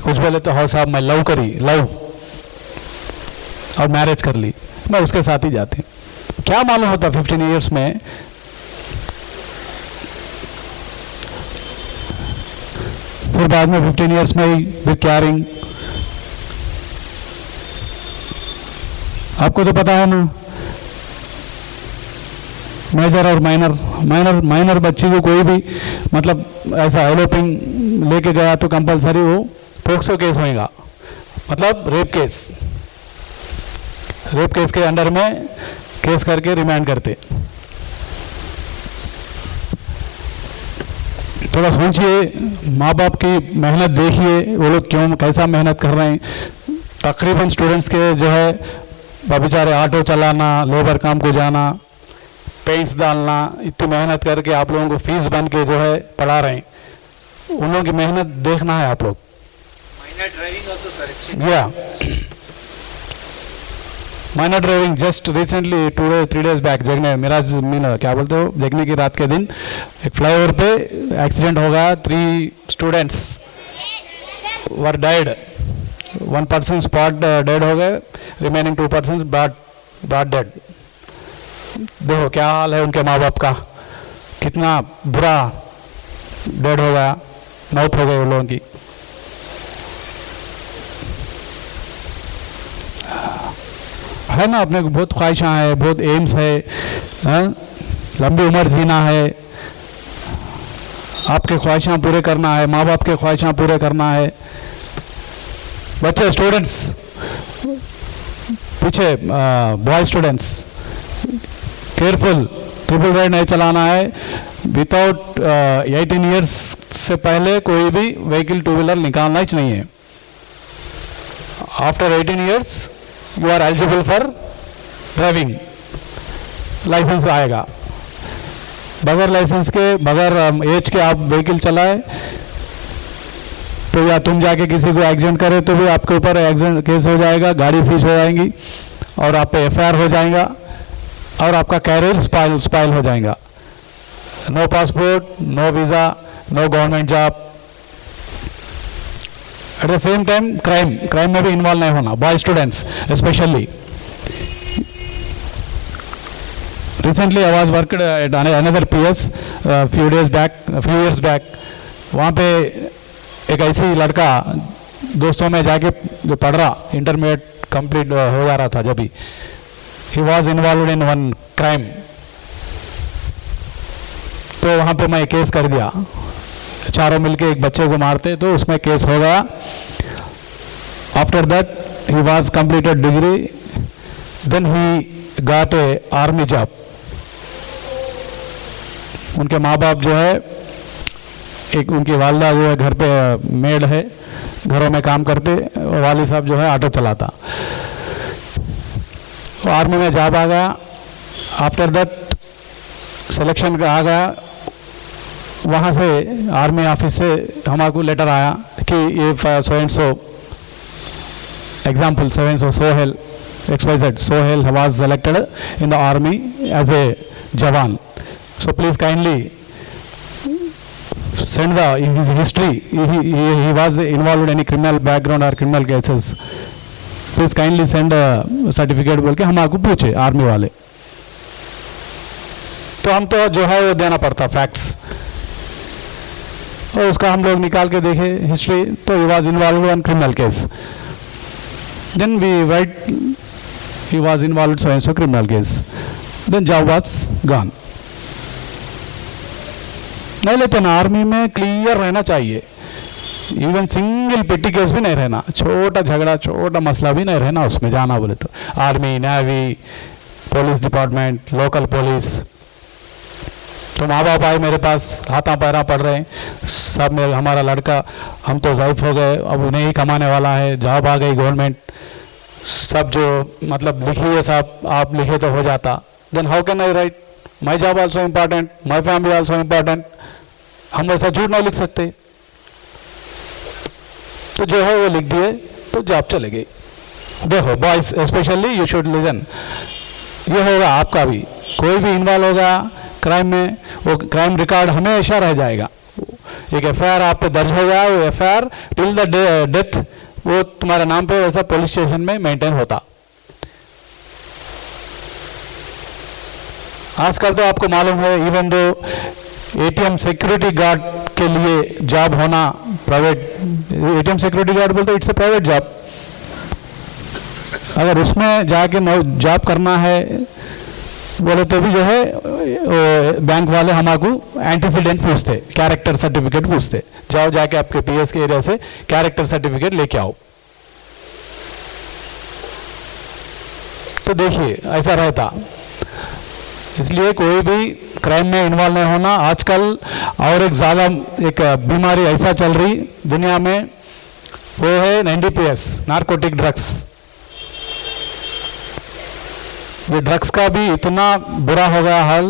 कुछ बोले तो हाँ साहब मैं लव करी, लव और मैरिज कर ली, मैं उसके साथ ही जाते. क्या मालूम होता 15 इयर्स में फिर बाद में 15 इयर्स में ही फिर कैरिंग. आपको तो पता है ना, मेजर और माइनर बच्ची को कोई भी मतलब ऐसा एलोपिंग लेके गया तो कंपलसरी वो पोक्सो केस होएगा, मतलब रेप केस के अंडर में केस करके रिमांड करते. थोड़ा सोचिए, माँ बाप की मेहनत देखिए, वो लोग क्यों कैसा मेहनत कर रहे हैं. तकरीबन स्टूडेंट्स के जो है बेचारे ऑटो चलाना, लेबर काम को जाना, पेंट्स डालना, इतनी मेहनत करके आप लोगों को फीस बन के जो है पढ़ा रहे हैं. उन लोगों की मेहनत देखना है आप लोग. या minor driving just recently 2-3 days back जगने मिराज मीन क्या बोलते हो जगने की रात के दिन एक फ्लाईओवर पे एक्सीडेंट हो गया 3 students were died 1 person spot dead हो गए रिमेनिंग 2 persons ब्रॉट डेड। देखो क्या हाल है उनके माँ बाप का, कितना बुरा डेड हो गया, मौत हो गई उन लोगों की। है ना, अपने को बहुत ख्वाहिशां है, बहुत एम्स है, लंबी उम्र जीना है, आपके ख्वाहिशां पूरे करना है, माँ बाप के ख्वाहिशां पूरे करना है। बच्चे स्टूडेंट्स पीछे boy students careful, triple ride नहीं चलाना है। विदाउट 18 years से पहले कोई भी व्हीकल 2-wheeler निकालना ही नहीं है। After 18 years you are eligible for driving, licence आएगा। बगैर लाइसेंस के, बगैर एज के आप व्हीकल चलाए तो या तुम जाके किसी को एक्सीडेंट करे तो भी आपके ऊपर एक्सीडेंट केस हो जाएगा, गाड़ी सीज हो जाएंगी और आप पे FIR हो जाएगा और आपका कैरियर स्पाइल हो जाएगा। No passport, no visa, no government job. At the same time crime में भी इन्वॉल्व नहीं होना, boy students specially. Recently I was worked at another PS few years back। वहाँ पे एक ऐसी लड़का दोस्तों में जाके जो पढ़ रहा, इंटरमीडिएट कंप्लीट हो जा रहा था, जब भी he was involve in one crime, तो वहाँ पे मैं केस कर दिया। चारों मिलके एक बच्चे को मारते तो उसमें केस हो गया। After that he was completed degree, then he got a army job. उनके माँ बाप जो है, एक उनकी वालदा जो है घर पे मेड है, घरों में काम करते, वाली साहब जो है ऑटो चलाता। आर्मी में जॉब आ गया। आफ्टर दैट सिलेक्शन का आ गया, वहाँ से आर्मी ऑफिस से हमारे लेटर आया कि ये so and so example so and so Sohail XYZ Sohail was selected in the army as a jawan. So please kindly send his history. He was involved in any criminal background or criminal cases. Please kindly send a certificate बोल के हम आपको पूछे army वाले। तो हम तो जो है वो देना पड़ता फैक्ट्स, और उसका हम लोग निकाल के देखे हिस्ट्री, तो he was involved in criminal case. Then we write he was involved so and so criminal case. Then job was gone. नहीं लेते ना, आर्मी में क्लियर रहना चाहिए, इवन सिंगल पेटी केस भी नहीं रहना, छोटा झगड़ा छोटा मसला भी नहीं रहना उसमें जाना बोले तो। Army, navy, police department, local police. तो माँ बाप आए मेरे पास, हाथा पैरा पड़ रहे हैं सब में, हमारा लड़का, हम तो ज़ाइफ हो गए, अब उन्हें ही कमाने वाला है, जॉब आ गई गवर्नमेंट, सब जो मतलब लिखिए साहब, आप लिखे तो हो जाता। Then how can I write, my job also important, my family also important. हम वैसा झूठ नहीं लिख सकते, तो जो है वो लिख दिए तो जॉब चले गई। देखो boys specially you should listen, ये होगा आपका भी, कोई भी इन्वॉल्व होगा क्राइम में, वो क्राइम रिकॉर्ड हमेशा रह जाएगा। एक FIR आप पे दर्ज हो गया, वो FIR टिल द डेथ वो तुम्हारे नाम पे वैसा पुलिस स्टेशन में मेंटेन होता। आजकल तो आपको मालूम है, even though ATM security guard के लिए जॉब होना, प्राइवेट ATM सिक्योरिटी गार्ड बोलते इट्स ए प्राइवेट जॉब। अगर उसमें जाके जॉब करना है बोले तो भी जो है बैंक वाले हमारे एंटीसीडेंट पूछते, कैरेक्टर सर्टिफिकेट पूछते, जाओ जाके आपके PS के एरिया से कैरेक्टर सर्टिफिकेट लेके आओ। तो देखिए ऐसा रहता, इसलिए कोई भी क्राइम में इन्वॉल्व नहीं होना। आजकल और एक ज़्यादा एक बीमारी ऐसा चल रही दुनिया में, वो है NDPS, नारकोटिक ड्रग्स। ये ड्रग्स का भी इतना बुरा हो गया हाल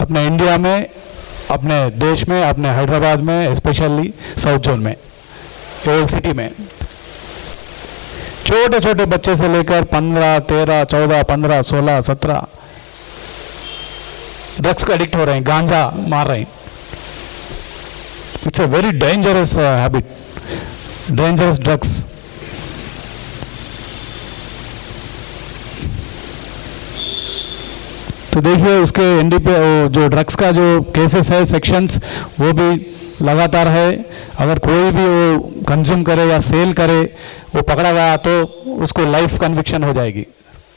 अपने इंडिया में, अपने देश में, अपने हैदराबाद में, स्पेशली साउथ जोन में, ओल्ड सिटी में। छोटे छोटे बच्चे से लेकर 15, 13, 14, 15, 16, 17 ड्रग्स का एडिक्ट हो रहे हैं, गांजा मार रहे हैं. It's a very dangerous habit, dangerous drugs. तो देखिए उसके एनडीपी जो ड्रग्स का जो केसेस है, सेक्शंस, वो भी लगातार है. अगर कोई भी वो कंज्यूम करे या सेल करे, वो पकड़ा गया तो उसको लाइफ कन्विक्शन हो जाएगी,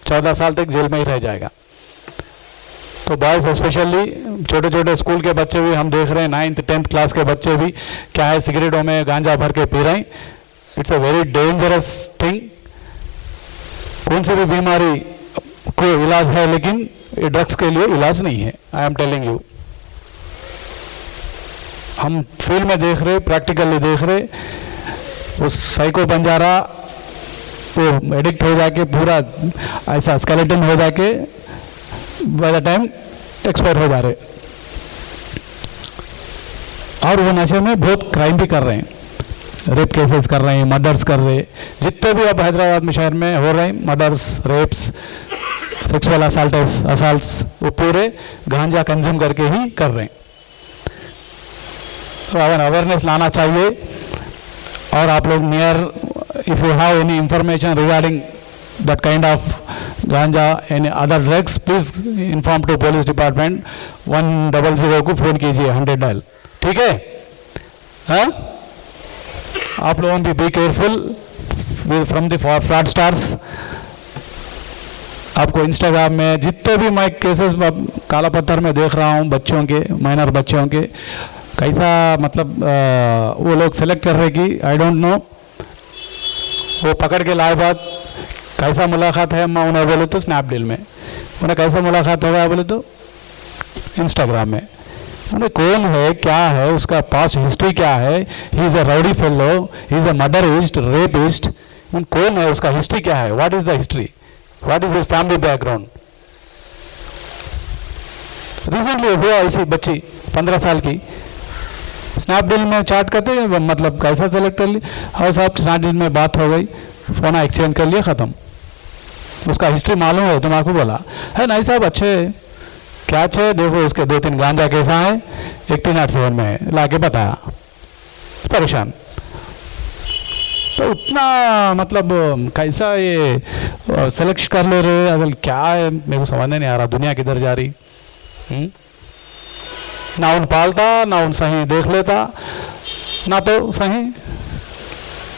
14 साल तक जेल में ही रह जाएगा. तो बॉयज़ स्पेशली, छोटे छोटे स्कूल के बच्चे भी हम देख रहे हैं, 9th 10th क्लास के बच्चे भी क्या है, सिगरेटों में गांजा भर के पी रहे हैं. It's a very dangerous thing. कौन सी भी बीमारी को इलाज है, लेकिन ये ड्रग्स के लिए इलाज नहीं है. I am telling you. हम फील्ड में देख रहे, प्रैक्टिकली देख रहे, उस साइको बंजारा वो एडिक्ट हो जाके पूरा ऐसा स्केलेटन हो जाके बाय द टाइम एक्सपायर हो जा रहे, और वो नशे में बहुत क्राइम भी कर रहे हैं, रेप केसेस कर रहे हैं, मर्डर्स कर रहे हैं. जितने भी अब हैदराबाद में शहर में हो रहे हैं मर्डर्स, रेप्स, सेक्सुअल असाल्ट्स, वो पूरे गांजा कंज्यूम करके ही कर रहे हैं. तो अवेयरनेस लाना चाहिए. और आप लोग near, if you have any information regarding that kind of ganja any other drugs, please inform to police department. 100 को फोन कीजिए, 100 डायल. ठीक है? हाँ, आप लोगों भी be careful from the fraud stars. आपको इंस्टाग्राम में जितने भी मैं केसेस काला पत्थर में देख रहा हूँ, बच्चों के, माइनर बच्चों के, कैसा मतलब वो लोग सेलेक्ट कर रहे कि आई डोंट नो, वो पकड़ के लाए बाद कैसा मुलाकात है, मैं उन्हें बोले तो स्नैपडील में, उन्हें कैसा मुलाकात होगा बोले तो इंस्टाग्राम में. उन्हें कौन है, क्या है, उसका पास्ट हिस्ट्री क्या है, he is a rowdy fellow, he is a murderist, rapist, कौन है, उसका हिस्ट्री क्या है, what is the history, what is his family background. Recently हुआ ऐसी बच्ची 15 साल की, स्नैपडील में चैट करते, मतलब कैसा सेलेक्ट कर ली, और साहब स्नैपडील में बात हो गई, फ़ोन एक्सचेंज कर लिया, ख़त्म. उसका हिस्ट्री मालूम है, तुम्हारे को बोला है नहीं साहब, अच्छे क्या अच्छे, देखो उसके 2-3 गांजा कैसा है, एक 387 में है, ला के बताया, परेशान. तो उतना मतलब कैसा ये सेलेक्ट कर ले रहे, अगर क्या है मेरे को समझ नहीं आ रहा, दुनिया किधर जा रही. ना उन पालता, ना उन सही देख लेता, ना तो सही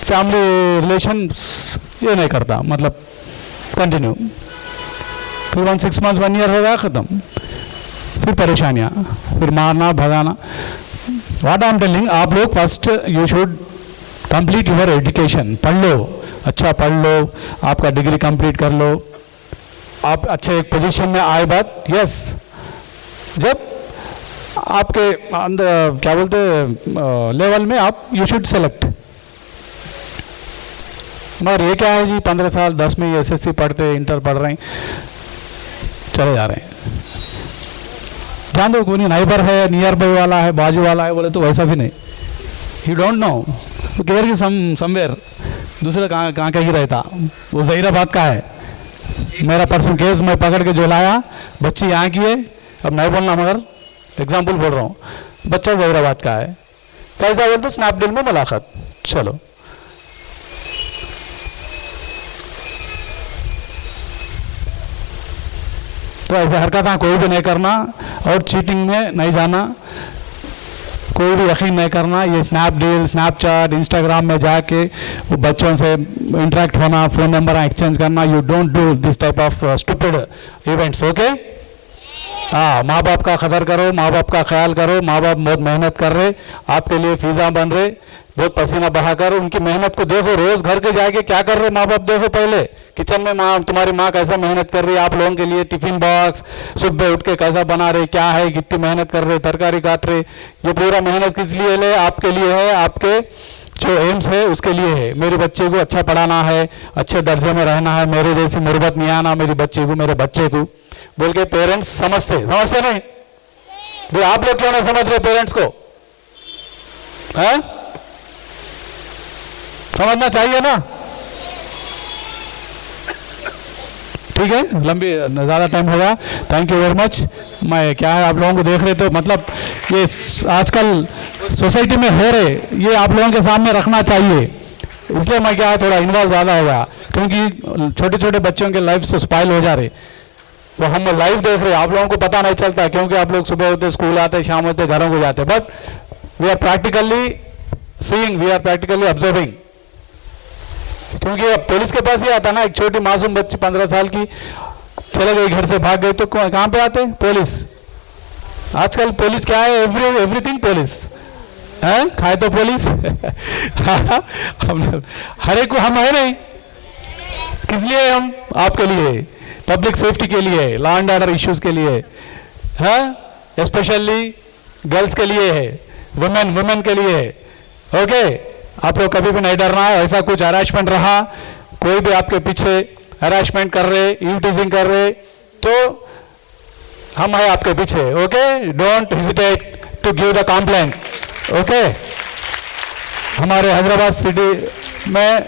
फैमिली रिलेशन ये नहीं करता, मतलब कंटिन्यू. फिर 6 months 1 year हो गया, ख़त्म. फिर परेशानियाँ, फिर मारना, भगाना. व्हाट आई एम टेलिंग, आप लोग first you should complete your education. पढ़ लो, अच्छा पढ़ लो, आपका डिग्री कंप्लीट कर लो, आप अच्छे एक पोजीशन में आए बात. यस, जब आपके अंदर क्या बोलते लेवल में आप यू शुड सेलेक्ट. मगर ये क्या है जी, 15 साल 10 में एसएससी पढ़ते, इंटर पढ़ रहे हैं, चले जा रहे हैं. जान दो, कोई नाइबर है, नियर बाई वाला है, बाजू वाला है बोले तो वैसा भी नहीं. यू डोंट नो किधर की समवेयर, दूसरा कहाँ का ही रहता. वो ज़हीराबाद का है. मेरा परसों केस मैं पकड़ के जो लाया, बच्ची यहाँ की है, अब नहीं बोलना मगर एग्जाम्पल बोल रहा हूँ, बच्चा ज़हीराबाद का है. कैसा बोल तो स्नैपडील में मुलाकात, चलो. तो ऐसे हरकतें कोई भी नहीं करना, और चीटिंग में नहीं जाना, कोई भी यकीन नहीं करना. ये स्नैपडील, स्नैपचैट, इंस्टाग्राम में जाके वो बच्चों से इंटरेक्ट होना, फ़ोन नंबर एक्सचेंज करना, you don't do this type of stupid events. Okay, हाँ, माँ बाप का कदर करो, माँ बाप का ख्याल करो. माँ बाप बहुत मेहनत कर रहे, आपके लिए फिजा बन रहे, बहुत पसीना बहाकर. उनकी मेहनत को देखो, रोज़ घर के जाके क्या कर रहे माँ बाप, देखो पहले किचन में माँ, तुम्हारी माँ कैसा मेहनत कर रही है आप लोगों के लिए. टिफिन बॉक्स सुबह उठ के कैसा बना रहे, क्या है, कितनी मेहनत कर रहे, तरकारी काट रहे. ये पूरा मेहनत किस लिए है, आपके लिए है, आपके जो एम्स है उसके लिए है. मेरे बच्चे को अच्छा पढ़ाना है, अच्छे दर्जे में रहना है, मेरे जैसी मुर्बत नहीं आना मेरी बच्चे को, मेरे बच्चे को बोल के पेरेंट्स समझते नहीं. तो आप लोग क्यों नहीं समझ रहे पेरेंट्स को, है? समझना चाहिए ना. ठीक है, लंबी ज़्यादा टाइम होगा। Thank you very much. मैं क्या है, आप लोगों को देख रहे तो मतलब ये आजकल सोसाइटी में हो रहे, ये आप लोगों के सामने रखना चाहिए, इसलिए मैं क्या है थोड़ा इन्वॉल्व ज़्यादा हो गया, क्योंकि छोटे छोटे बच्चों के लाइफ तो स्पाइल हो जा रहे, वो हम लाइव देख रहे, आप लोगों को पता नहीं चलता, क्योंकि आप लोग सुबह होते स्कूल आते, शाम होते घरों को जाते, but we are practically seeing, we are practically observing. क्योंकि अब पुलिस के पास ही आता ना, एक छोटी मासूम बच्ची 15 साल की चले गई, घर से भाग गई, तो कहाँ पे आते पुलिस? आजकल पुलिस क्या है, एवरीथिंग पुलिस है, खाए तो पुलिस हम हर एक को हम है नहीं, किस लिए? हम आपके लिए, पब्लिक सेफ्टी के लिए, लॉ एंड ऑर्डर इश्यूज के लिए है, स्पेशली गर्ल्स के लिए है, वुमेन के लिए है। ओके, आप लोग कभी भी नहीं डरना है, ऐसा कुछ हरासमेंट रहा, कोई भी आपके पीछे हरासमेंट कर रहे, यूटिजिंग कर रहे, तो हम हैं आपके पीछे। Okay, don't hesitate to give the complaint. Okay, हमारे हैदराबाद सिटी में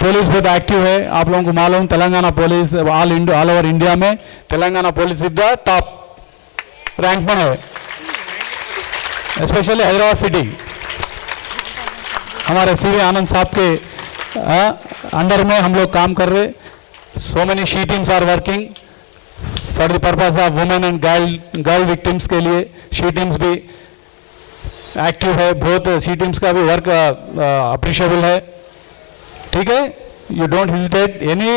पुलिस बहुत एक्टिव है, आप लोगों को मालूम, Telangana police all over India में Telangana police is the top rank में है, स्पेशली हैदराबाद सिटी। हमारे सीवी आनंद साहब के अंडर में हम लोग काम कर रहे, so many SHE teams are working for the purpose of women and girl victims के लिए, शी टीम्स भी एक्टिव है, बहुत सी टीम्स का भी वर्क अप्रिशिएबल है। ठीक है, you don't hesitate any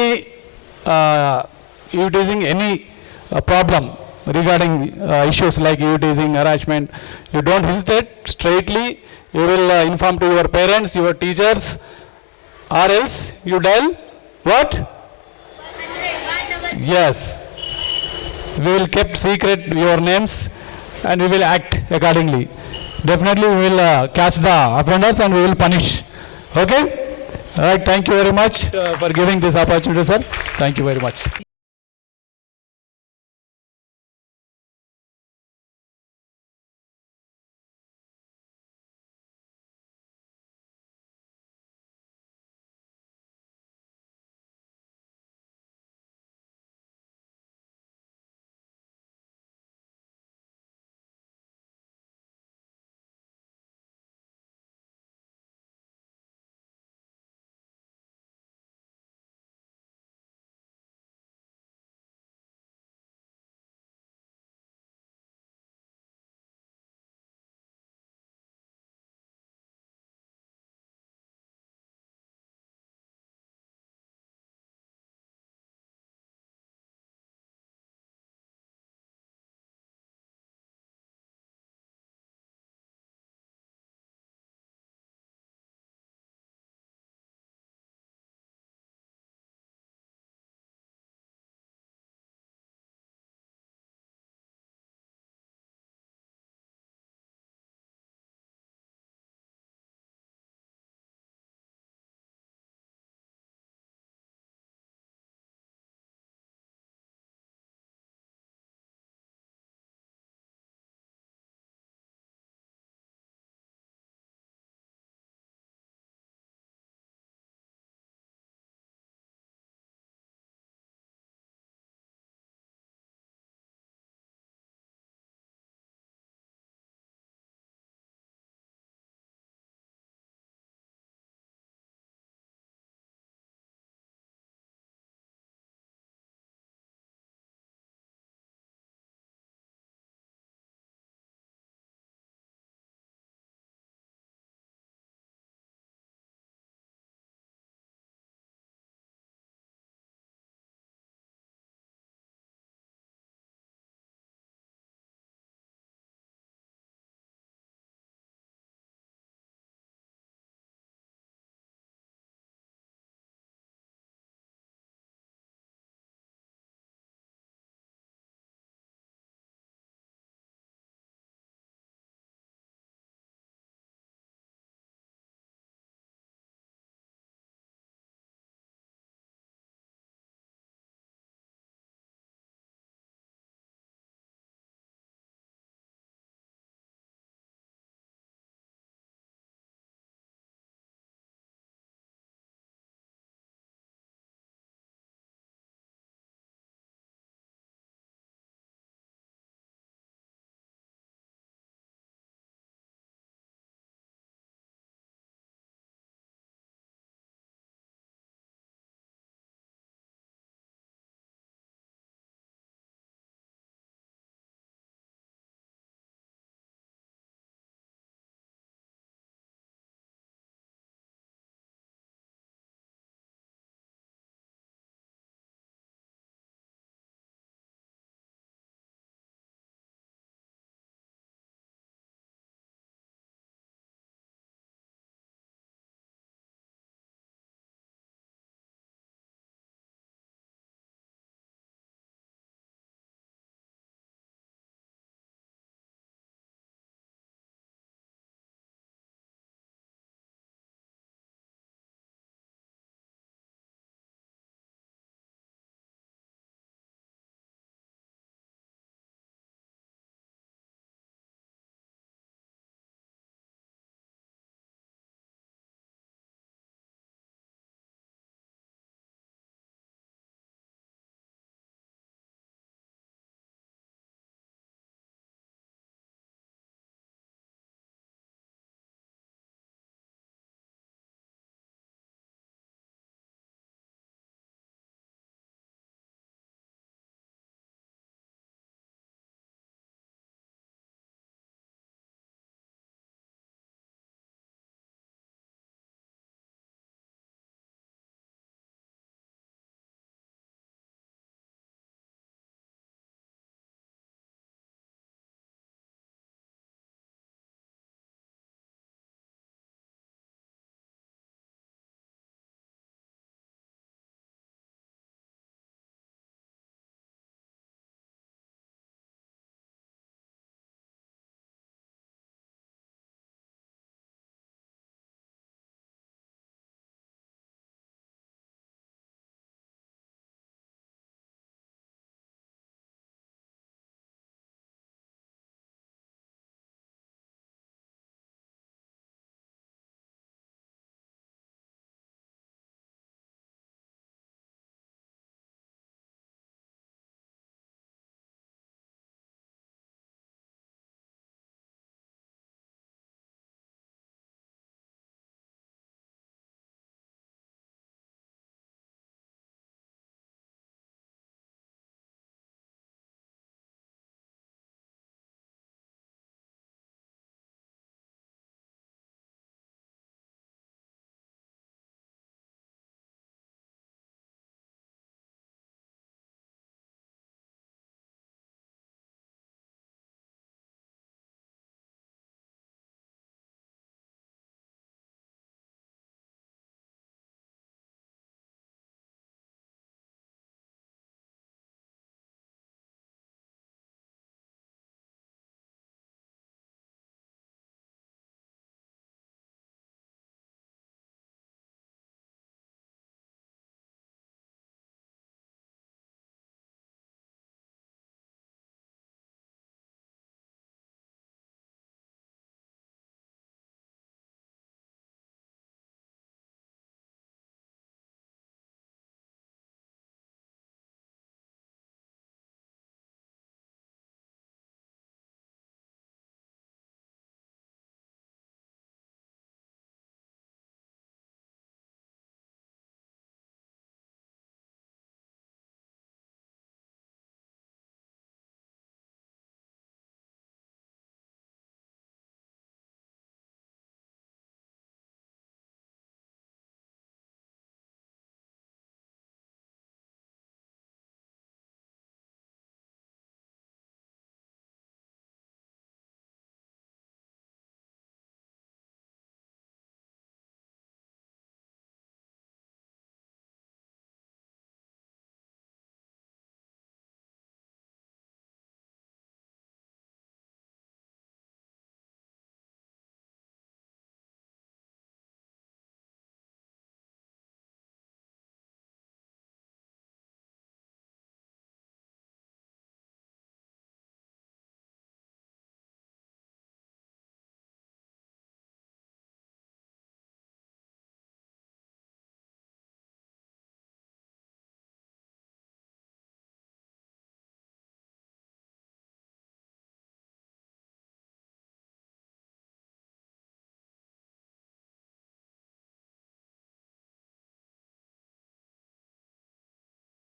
eve teasing any problem regarding issues like teasing, harassment, you don't hesitate, straightly you will inform to your parents, your teachers, or else you dial what? Yes, we will keep secret your names and we will act accordingly. Definitely we will catch the offenders and we will punish. Okay? All right, thank you very much for giving this opportunity, sir. Thank you very much.